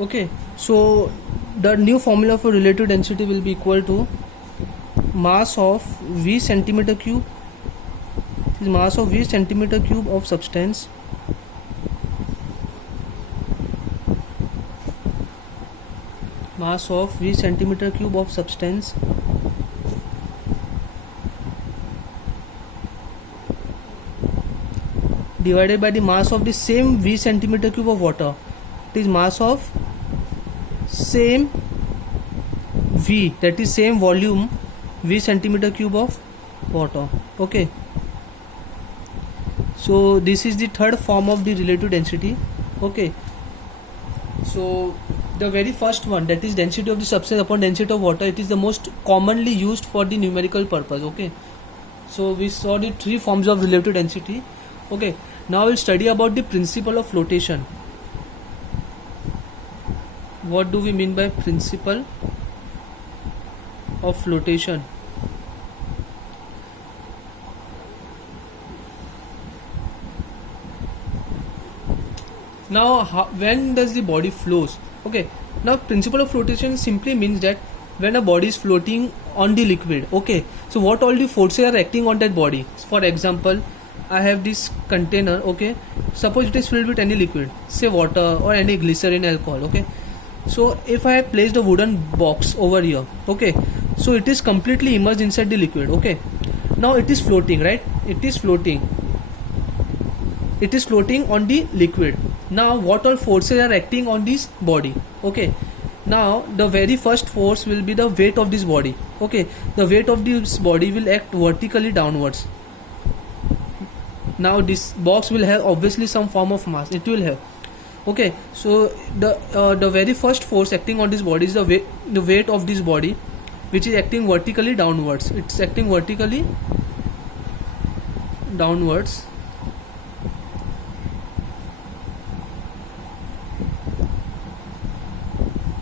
Okay, so the new formula for relative density will be equal to mass of v centimeter cube is mass of v centimeter cube of substance mass of v centimeter cube of substance divided by the mass of the same v centimeter cube of water. It is mass of same v, that is same volume, v centimeter cube of water. Okay, so this is the third form of the relative density. Okay, so the very first one, that is density of the substance upon density of water, it is the most commonly used for the numerical purpose. Okay, so we saw the three forms of relative density. Okay, now we'll study about the principle of flotation. What do we mean by principle of flotation? Now when does the body flows? Okay, now principle of flotation simply means that when a body is floating on the liquid, okay, so what all the forces are acting on that body. For example, I have this container, okay, suppose it is filled with any liquid, say water or any glycerin, alcohol. Okay, so if I have placed a wooden box over here, okay, so it is completely immersed inside the liquid. Okay, now it is floating, right? It is floating on the liquid. Now what all forces are acting on this body? Okay, now the very first force will be the weight of this body. Okay, the weight of this body will act vertically downwards. Now this box will have obviously some form of mass, it will have. Okay, so the very first force acting on this body is the weight of this body, which is acting vertically downwards. It's acting vertically downwards.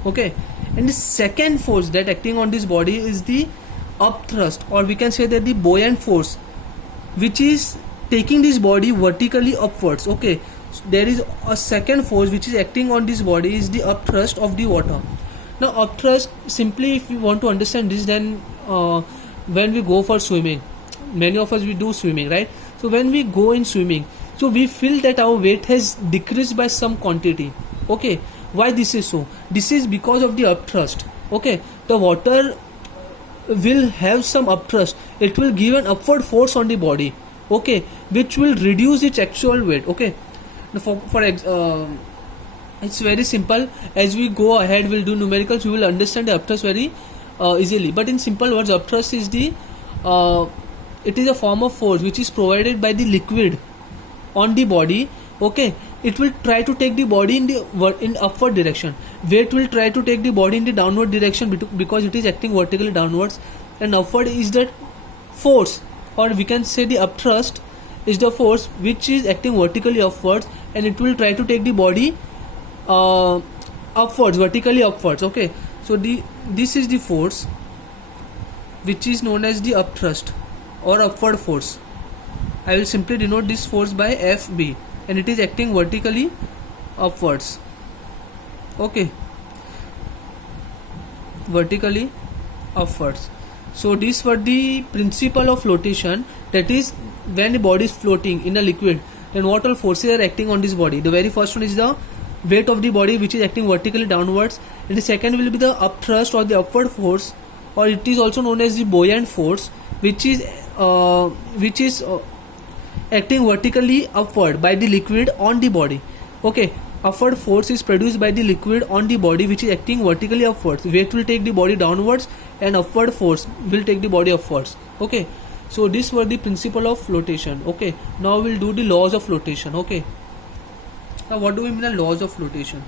Okay, and the second force that acting on this body is the upthrust, or we can say that the buoyant force, which is taking this body vertically upwards. Okay, so there is a second force which is acting on this body is the upthrust of the water. Now upthrust, simply if you want to understand this, then when we go for swimming, many of us we do swimming, right? So when we go in swimming, so we feel that our weight has decreased by some quantity. Okay, why this is so? This is because of the upthrust. Okay, the water will have some upthrust, it will give an upward force on the body, okay, which will reduce its actual weight. Okay, it's very simple. As we go ahead, we'll do numericals, we will understand the upthrust very easily. But in simple words, upthrust is the it is a form of force which is provided by the liquid on the body. Okay, it will try to take the body in upward direction. Weight will try to take the body in the downward direction because it is acting vertically downwards, and upward is the force, or we can say the upthrust is the force which is acting vertically upwards, and it will try to take the body upwards, vertically upwards. Okay, so this is the force which is known as the upthrust or upward force. I will simply denote this force by FB, and it is acting vertically upwards. Okay, vertically upwards. So these were the principle of flotation, that is when the body is floating in a liquid, then what all forces are acting on this body. The very first one is the weight of the body, which is acting vertically downwards, and the second will be the upthrust or the upward force, or it is also known as the buoyant force, which is acting vertically upward by the liquid on the body. Okay, upward force is produced by the liquid on the body, which is acting vertically upwards. Weight will take the body downwards, and upward force will take the body upwards. Okay, so these were the principle of flotation. Okay, now we'll do the laws of flotation. Okay, now what do we mean by laws of flotation?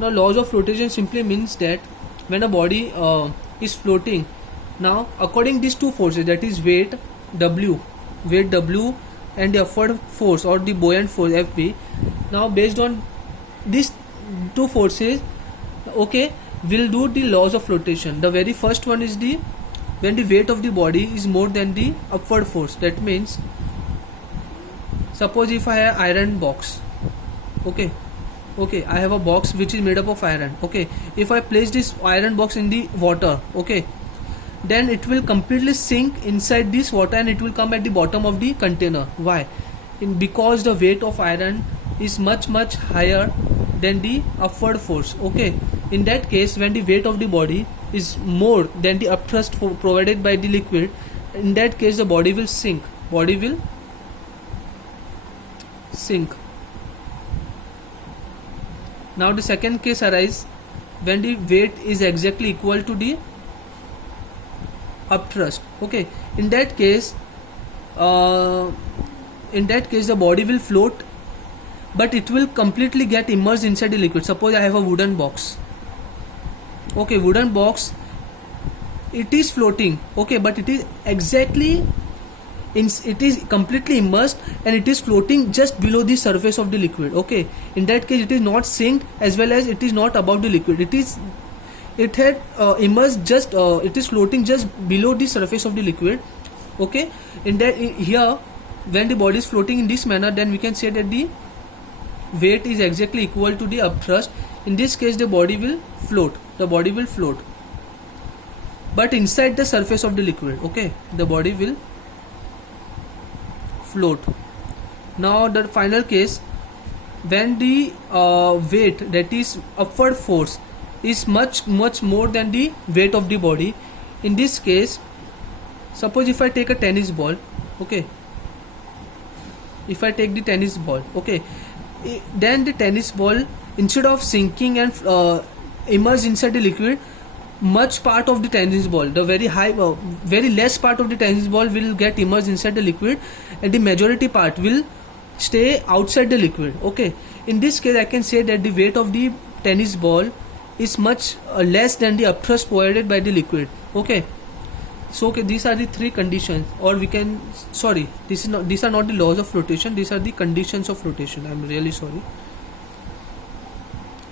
Now laws of flotation simply means that when a body is floating, now according these two forces, that is weight W and the upward force or the buoyant force FB, now based on these two forces, okay, we'll do the laws of flotation. The very first one is the when the weight of the body is more than the upward force. That means, suppose if I have iron box, okay, I have a box which is made up of iron, okay. If I place this iron box in the water, okay, then it will completely sink inside this water and it will come at the bottom of the container. Why? Because the weight of iron is much higher than the upward force, okay. In that case, when the weight of the body is more than the upthrust provided by the liquid, in that case the body will sink. Now the second case arises when the weight is exactly equal to the upthrust, okay. In that case the body will float, but it will completely get immersed inside the liquid. Suppose I have a wooden box, okay, wooden box, it is floating, okay, but it is completely immersed and it is floating just below the surface of the liquid, okay. In that case, it is not sink as well as it is not above the liquid. It had immersed just it is floating just below the surface of the liquid, okay. Here, when the body is floating in this manner, then we can say that the weight is exactly equal to the upthrust. In this case, the body will float, but inside the surface of the liquid, okay, the body will float. Now the final case, when the weight, that is upward force, is much more than the weight of the body. In this case, suppose if I take a tennis ball, okay, okay, then the tennis ball, instead of sinking and immerse inside the liquid, much part of the tennis ball, the very less part of the tennis ball will get immersed inside the liquid, and the majority part will stay outside the liquid, okay. In this case, I can say that the weight of the tennis ball is much less than the upthrust provided by the liquid, okay. So, okay, these are the three conditions, or we can, these are not the laws of flotation, these are the conditions of flotation. I'm really sorry.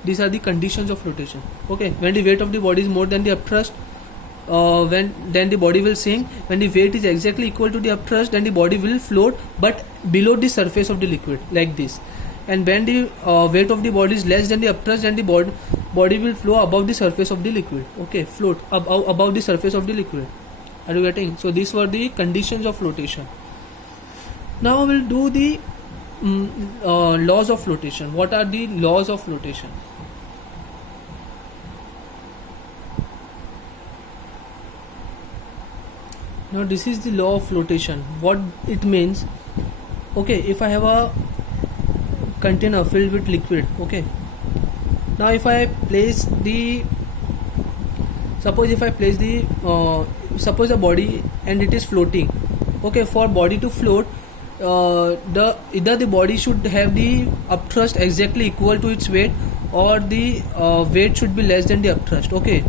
These are the conditions of flotation, okay. When the weight of the body is more than the upthrust, then the body will sink. When the weight is exactly equal to the upthrust, then the body will float, but below the surface of the liquid, like this. And when the weight of the body is less than the upthrust, then the body will flow above the surface of the liquid, okay, float above the surface of the liquid. Are you getting? So these were the conditions of flotation. Now we'll do the laws of flotation. What are the laws of flotation? Now this is the law of flotation. What it means, okay, if I have a container filled with liquid, okay, now if I place the, suppose the body and it is floating, okay, for body to float, either the body should have the upthrust exactly equal to its weight, or the weight should be less than the upthrust, okay.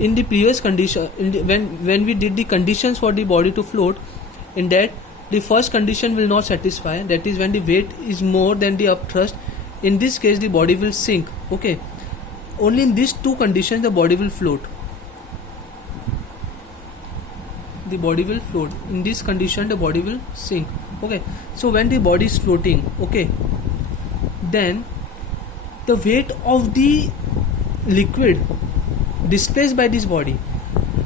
In the previous condition, when we did the conditions for the body to float, in that the first condition will not satisfy, that is when the weight is more than the upthrust. In this case, the body will sink, okay. Only in these two conditions the body will float. In this condition the body will sink, okay. So when the body is floating, okay, then the weight of the liquid displaced by this body,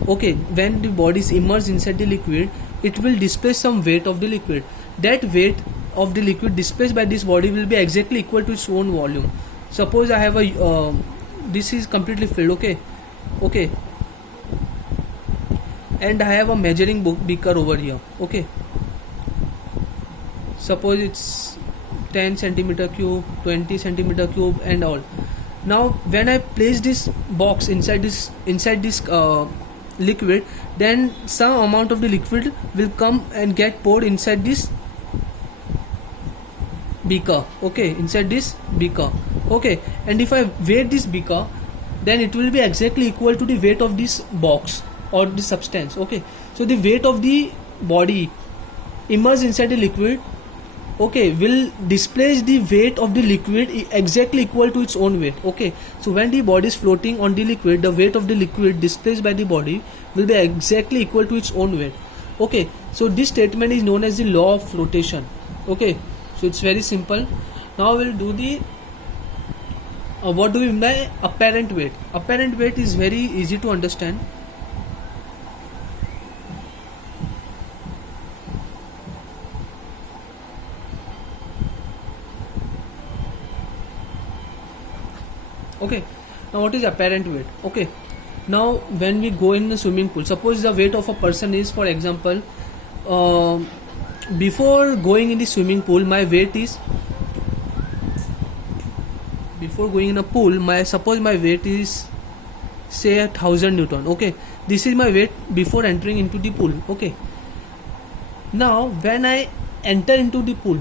okay, when the body is immersed inside the liquid, it will displace some weight of the liquid. That weight of the liquid displaced by this body will be exactly equal to its own volume. Suppose I have a this is completely filled, okay, and I have a measuring beaker over here, okay. Suppose it's 10 centimeter cube, 20 centimeter cube, and all. Now when I place this box inside this liquid, then some amount of the liquid will come and get poured inside this beaker, okay, okay. And if I weigh this beaker, then it will be exactly equal to the weight of this box or the substance, okay. So the weight of the body immersed inside the liquid, okay, will displace the weight of the liquid exactly equal to its own weight. Okay, so when the body is floating on the liquid, the weight of the liquid displaced by the body will be exactly equal to its own weight. Okay, so this statement is known as the law of flotation. Okay, so it's very simple. Now we'll do the what do we mean by apparent weight. Apparent weight is very easy to understand. Okay, now what is apparent weight? Okay, now when we go in the swimming pool, suppose the weight of a person is, for example, before going in the swimming pool, my weight is, before going in a pool, suppose my weight is say 1000 Newton. Okay, this is my weight before entering into the pool. Okay, now when I enter into the pool,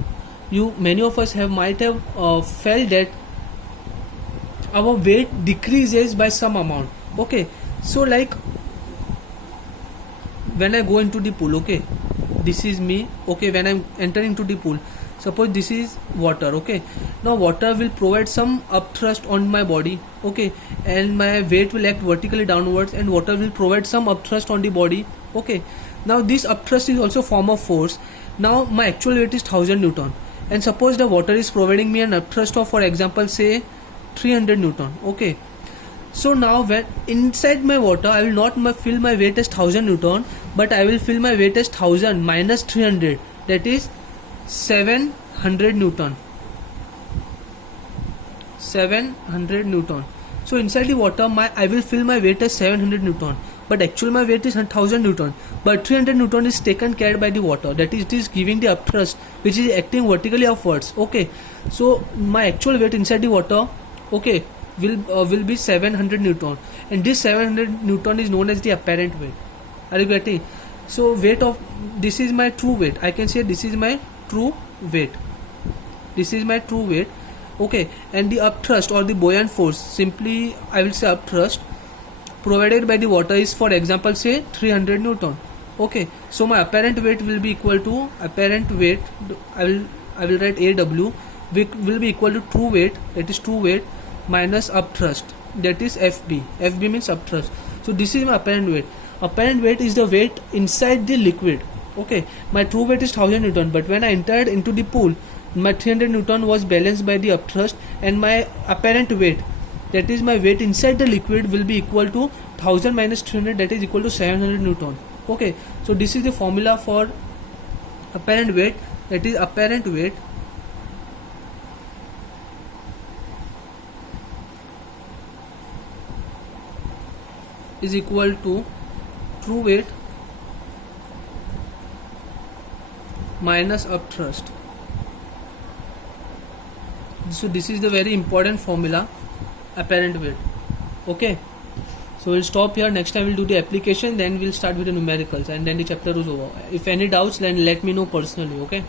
many of us might have felt that our weight decreases by some amount. Okay, so like when I go into the pool, okay, this is me. Okay, when I'm entering into the pool, suppose this is water. Okay, now water will provide some upthrust on my body. Okay, and my weight will act vertically downwards, and water will provide some upthrust on the body. Okay, now this upthrust is also a form of force. Now my actual weight is 1000 Newton, and suppose the water is providing me an upthrust of, for example, say 300 Newton. Okay, so now when inside my water, I will not fill my weight as 1000 Newton, but I will fill my weight as 1000 minus 300, that is 700 Newton. 700 Newton. So inside the water, I will fill my weight as 700 Newton, but actually my weight is 1000 Newton, but 300 Newton is taken care by the water, that is, it is giving the upthrust which is acting vertically upwards. Okay, so my actual weight inside the water, okay, will be 700 Newton, and this 700 Newton is known as the apparent weight. Are you getting? So weight of, this is my true weight. I can say this is my true weight. This is my true weight. Okay, and the upthrust or the buoyant force, simply I will say upthrust provided by the water is, for example, say 300 Newton. Okay, so my apparent weight will be equal to apparent weight. I will write AW will be equal to true weight, that is true weight, minus upthrust, that is FB. FB means upthrust. So this is my apparent weight. Apparent weight is the weight inside the liquid. Okay, my true weight is 1000 Newton, but when I entered into the pool, my 300 Newton was balanced by the upthrust, and my apparent weight, that is my weight inside the liquid, will be equal to 1000 minus 300, that is equal to 700 Newton. Okay, so this is the formula for apparent weight, that is apparent weight is equal to true weight minus upthrust. So this is the very important formula, apparent weight. Okay, so we'll stop here. Next time we'll do the application, then we'll start with the numericals, and then the chapter is over. If any doubts, then let me know personally. Okay.